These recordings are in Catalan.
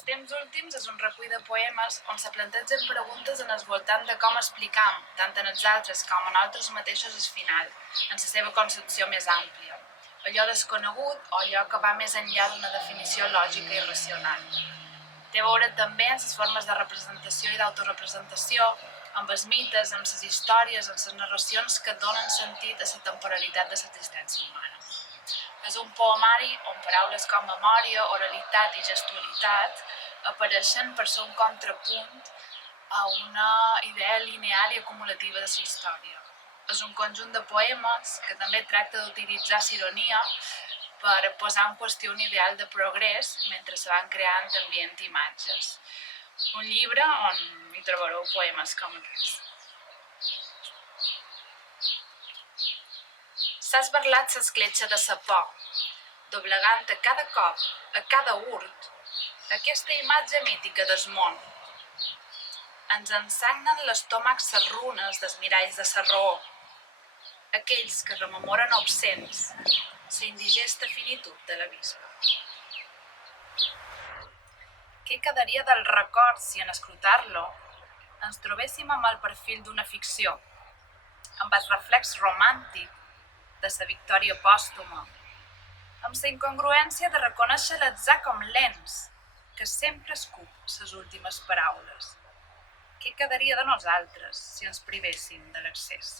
Els temps últims és un recull de poemes on se plantegen preguntes en el voltant de com explicam, tant en els altres com en nosaltres mateixos el final, en la seva concepció més àmplia. Allò desconegut o allò que va més enllà d'una definició lògica i racional. Té a veure també amb les formes de representació i d'autorepresentació, amb els mites, amb les històries, amb les narracions que donen sentit a la temporalitat de l'existència humana. És un poemari on paraules com memòria, oralitat i gestualitat apareixen per ser un contrapunt a una idea lineal i acumulativa de la història. És un conjunt de poemes que també tracta d'utilitzar l'ironia per posar en qüestió un ideal de progrés mentre se van creant ambient i imatges. Un llibre on hi trobareu poemes com aquests. S'ha esberlat l'escletxa de sa por, doblegant a cada cop, a cada hurt, aquesta imatge mítica del món. Ens ensagnen l'estómac ses runes dels miralls de sa raó, aquells que rememoren absents la indigesta finitud de l'abisme. Què quedaria del record si en escrutar-lo ens trobéssim amb el perfil d'una ficció, amb el reflex romàntic de sa victòria pòstuma, amb la incongruència de reconèixer l'atzar com l'ens, que sempre escup ses últimes paraules. Què quedaria de nosaltres si ens privéssim de l'accés?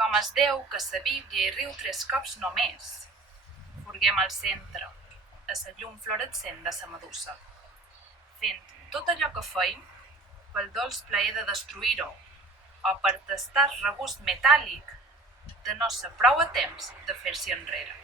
Com es deu que sa Bíblia hi riu 3 cops només, furguem al centre, a sa llum fluorescent de sa medusa, fent tot allò que feim pel dolç plaer de destruir-ho o per tastar el regust metàl·lic de no ser prou a temps de fer-s'hi enrere.